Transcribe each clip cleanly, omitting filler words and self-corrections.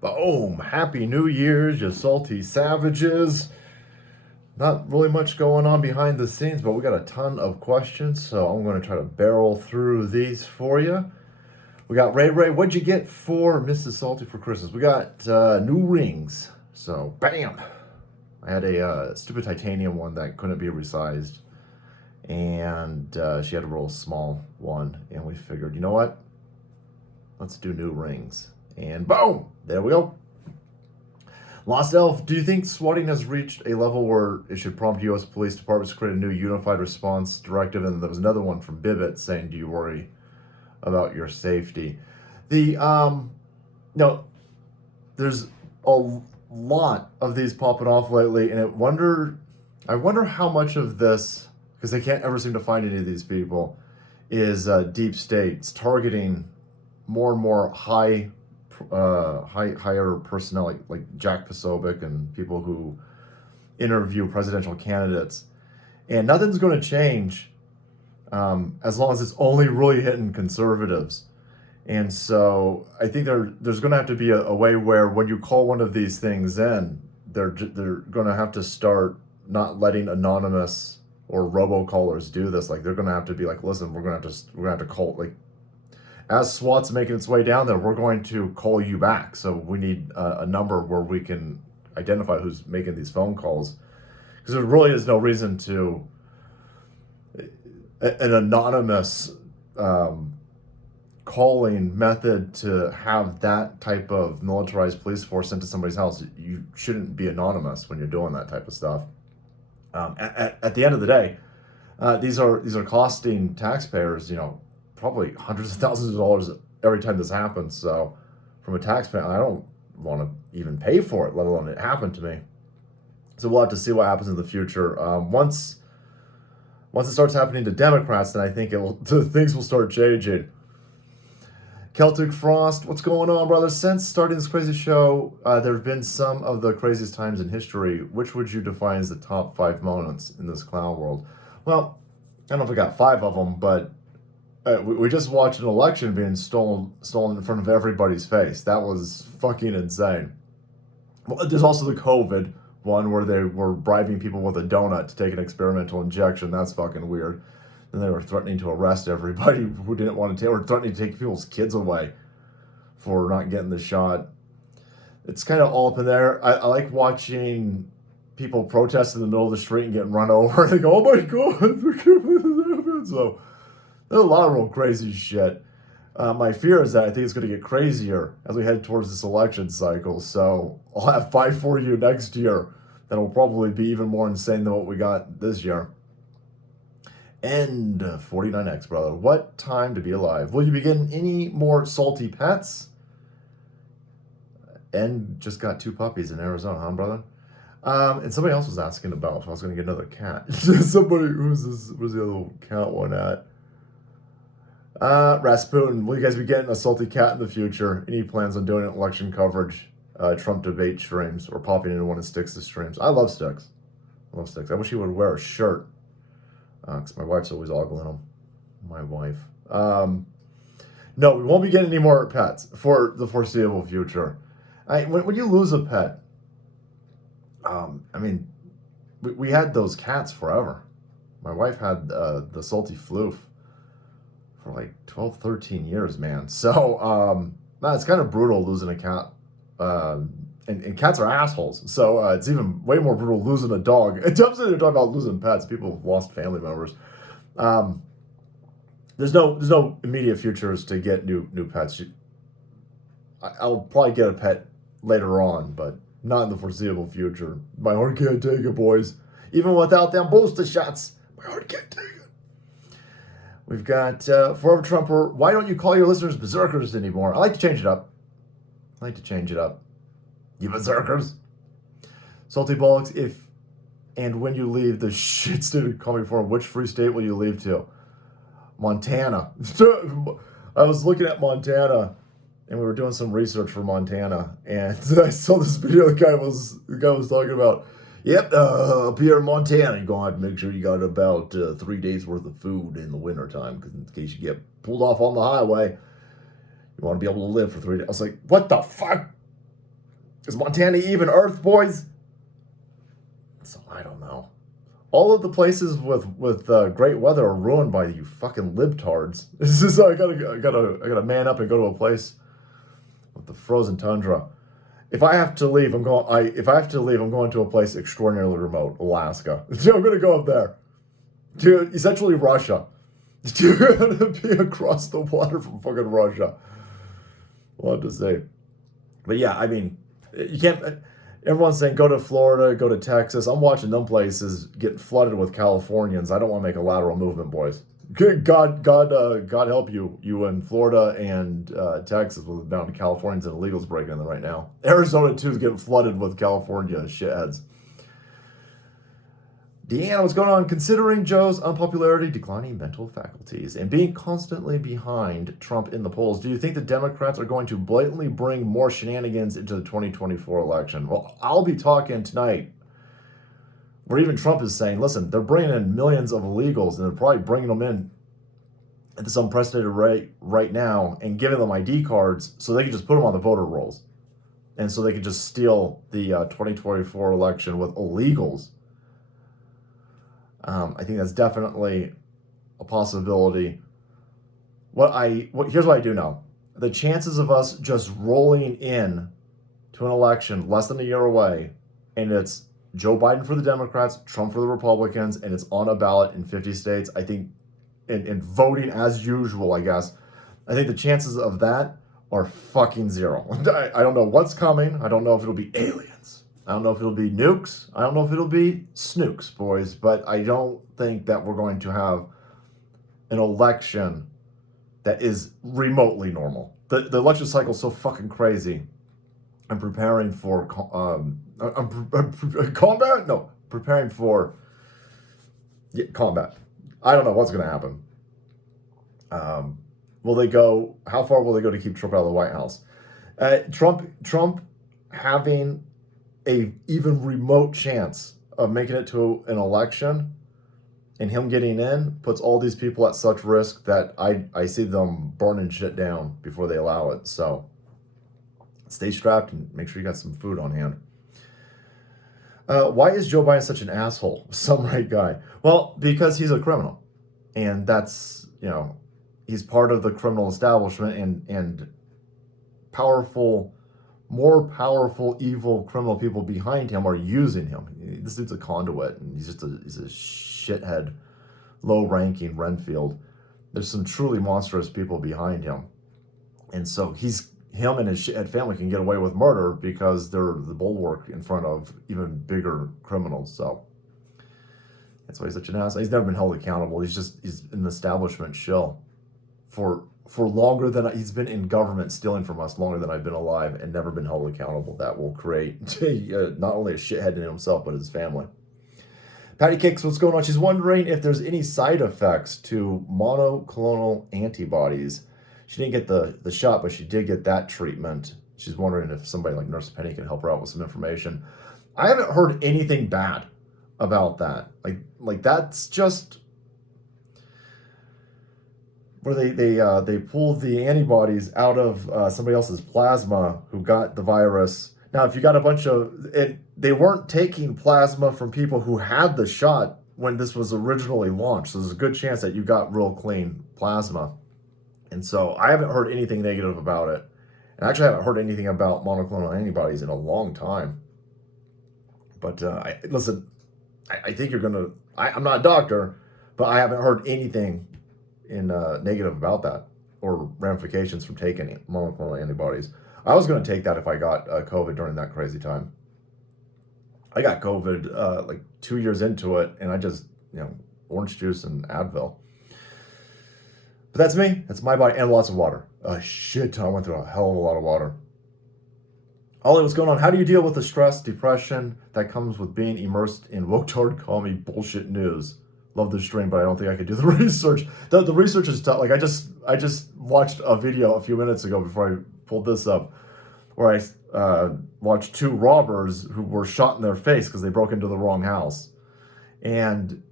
Boom! Happy New Year's, you salty savages. Not really much going on behind the scenes, but we got a ton of questions, so I'm going to try to barrel through these for you. We got Ray Ray. What'd you get for Mrs. Salty for Christmas? We got new rings. So, bam! I had a stupid titanium one that couldn't be resized, and she had a real small one, and we figured, you know what? Let's do new rings. And boom! There we go. Lost Elf, do you think swatting has reached a level where it should prompt U.S. police departments to create a new unified response directive? And there was another one from Bibbit saying, do you worry about your safety? No, there's a lot of these popping off lately, and I wonder how much of this, because they can't ever seem to find any of these people, is deep states targeting more and more higher personnel like Jack Posobiec and people who interview presidential candidates, and nothing's going to change as long as it's only really hitting conservatives. And so I think there's going to have to be a way where when you call one of these things in, they're going to have to start not letting anonymous or robocallers do this. Like they're going to have to be like, listen, we're going to have to call, like, as SWAT's making its way down there, we're going to call you back. So we need a number where we can identify who's making these phone calls, because there really is no reason to an anonymous calling method to have that type of militarized police force sent to somebody's house. You shouldn't be anonymous when you're doing that type of stuff. At the end of the day, these are costing taxpayers, probably hundreds of thousands of dollars every time this happens. So from a taxpayer, I don't want to even pay for it, let alone it happen to me. So we'll have to see what happens in the future. Once it starts happening to Democrats, then I think things will start changing. Celtic Frost, what's going on, brother? Since starting this crazy show, there have been some of the craziest times in history. Which would you define as the top 5 moments in this clown world? Well, I don't know if we got 5 of them, but we just watched an election being stolen in front of everybody's face. That was fucking insane. Well, there's also the COVID one where they were bribing people with a donut to take an experimental injection. That's fucking weird. Then they were threatening to arrest everybody who didn't want to take, or threatening to take people's kids away for not getting the shot. It's kind of all up in there. I like watching people protest in the middle of the street and getting run over. They go, oh my God, I can't believe this happened. So there's a lot of real crazy shit. My fear is that I think it's going to get crazier as we head towards this election cycle. So I'll have 5 for you next year that will probably be even more insane than what we got this year. And 49X, brother. What time to be alive? Will you be getting any more salty pets? And just got 2 puppies in Arizona, huh, brother? And somebody else was asking about if I was going to get another cat. Somebody, where's the other little cat one at? Rasputin, will you guys be getting a salty cat in the future? Any plans on doing election coverage, Trump debate streams, or popping into one of Styx' streams? I love Styx. I wish he would wear a shirt, because my wife's always ogling him. My wife. No, we won't be getting any more pets for the foreseeable future. When you lose a pet, we had those cats forever. My wife had the salty floof for like 12, 13 years, man. So, it's kind of brutal losing a cat. And cats are assholes. So, it's even way more brutal losing a dog. It's obviously they're talking about losing pets. People have lost family members. There's no immediate futures to get new pets. I'll probably get a pet later on, but not in the foreseeable future. My heart can't take it, boys. Even without them booster shots, my heart can't take it. We've got Forever Trumper. Why don't you call your listeners berserkers anymore? I like to change it up. You berserkers. Salty Bollocks, if and when you leave the shit state call me for, which free state will you leave to? Montana. I was looking at Montana, and we were doing some research for Montana, and I saw this video. The guy was talking about, yep, up here in Montana, you're going to have to make sure you got about 3 days worth of food in the wintertime, because in case you get pulled off on the highway, you want to be able to live for 3 days. I was like, what the fuck? Is Montana even Earth, boys? So I don't know. All of the places with great weather are ruined by you fucking libtards. It's just I gotta man up and go to a place with the frozen tundra. If I have to leave, I'm going to a place extraordinarily remote, Alaska. So I'm gonna go up there to essentially Russia. To be across the water from fucking Russia. We'll have to see. But yeah, I mean, you can't. Everyone's saying go to Florida, go to Texas. I'm watching them places get flooded with Californians. I don't want to make a lateral movement, boys. God help you in Florida and Texas with the amount of Californians and illegals breaking in there right now. Arizona too is getting flooded with California shitheads. Deanna, what's going on? Considering Joe's unpopularity, declining mental faculties, and being constantly behind Trump in the polls, do you think the Democrats are going to blatantly bring more shenanigans into the 2024 election? Well, I'll be talking tonight where even Trump is saying, listen, they're bringing in millions of illegals, and they're probably bringing them in at this unprecedented rate right now and giving them ID cards so they can just put them on the voter rolls. And so they can just steal the 2024 election with illegals. I think that's definitely a possibility. Here's what I do know. The chances of us just rolling in to an election less than a year away, and it's Joe Biden for the Democrats, Trump for the Republicans, and it's on a ballot in 50 states, I think, and voting as usual, I guess, I think the chances of that are fucking zero. I don't know what's coming. I don't know if it'll be aliens. I don't know if it'll be nukes. I don't know if it'll be snooks, boys. But I don't think that we're going to have an election that is remotely normal. The election cycle is so fucking crazy. I'm preparing for combat? No, preparing for combat. I don't know what's going to happen. How far will they go to keep Trump out of the White House? Trump having a even remote chance of making it to an election and him getting in puts all these people at such risk that I see them burning shit down before they allow it. So stay strapped and make sure you got some food on hand. Why is Joe Biden such an asshole? Some right guy. Well, because he's a criminal. And that's, he's part of the criminal establishment and more powerful, evil criminal people behind him are using him. This dude's a conduit, and he's a shithead, low-ranking Renfield. There's some truly monstrous people behind him. And so him and his shithead family can get away with murder because they're the bulwark in front of even bigger criminals. So that's why he's such an ass. He's never been held accountable. He's an establishment shill for longer than he's been in government, stealing from us longer than I've been alive and never been held accountable. That will create not only a shithead in himself, but his family. Patty Cakes, what's going on? She's wondering if there's any side effects to monoclonal antibodies. She didn't get the shot, but she did get that treatment. She's wondering if somebody like Nurse Penny can help her out with some information. I haven't heard anything bad about that. Like that's just where they pulled the antibodies out of somebody else's plasma who got the virus. Now, if you got they weren't taking plasma from people who had the shot when this was originally launched. So there's a good chance that you got real clean plasma. And so I haven't heard anything negative about it. And I actually haven't heard anything about monoclonal antibodies in a long time. But I think you're going to, I'm not a doctor, but I haven't heard anything negative about that or ramifications from taking monoclonal antibodies. I was going to take that if I got COVID during that crazy time. I got COVID like 2 years into it, and I just, orange juice and Advil. But that's me. That's my body, and lots of water. A shit ton. I went through a hell of a lot of water. Ollie, what's going on? How do you deal with the stress, depression that comes with being immersed in woke-tard commie bullshit news? Love the stream, but I don't think I could do the research. The research is tough. Like I just watched a video a few minutes ago before I pulled this up, where I watched two robbers who were shot in their face because they broke into the wrong house, and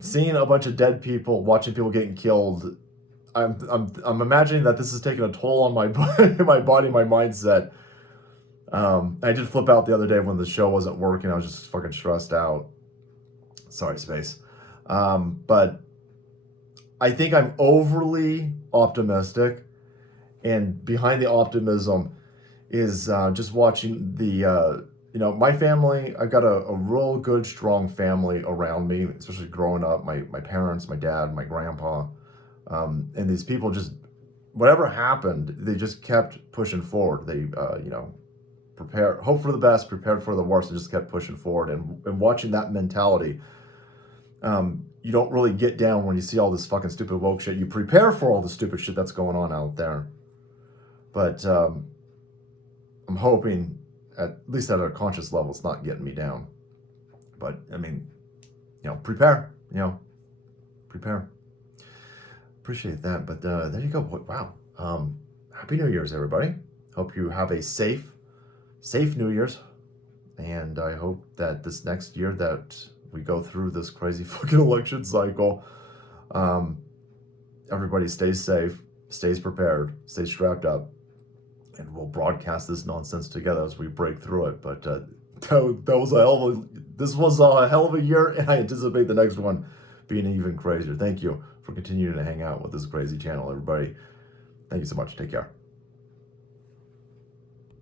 seeing a bunch of dead people, watching people getting killed. I'm imagining that this is taking a toll on my body, my mindset, I did flip out the other day when the show wasn't working. I was just fucking stressed out. Sorry, Space. But I think I'm overly optimistic, and behind the optimism is just watching the, my family. I've got a real good, strong family around me, especially growing up. My parents, my dad, my grandpa, and these people just, whatever happened, they just kept pushing forward. They, prepare, hope for the best, prepared for the worst, and just kept pushing forward. And watching that mentality, you don't really get down when you see all this fucking stupid woke shit. You prepare for all the stupid shit that's going on out there. But I'm hoping, at least at a conscious level, it's not getting me down. But, I mean, prepare, prepare. Appreciate that. But there you go. Wow. Happy New Year's, everybody. Hope you have a safe New Year's. And I hope that this next year that we go through this crazy fucking election cycle, everybody stays safe, stays prepared, stays strapped up, and we'll broadcast this nonsense together as we break through it. But this was a hell of a year, and I anticipate the next one being even crazier. Thank you for continuing to hang out with this crazy channel, everybody. Thank you so much. Take care.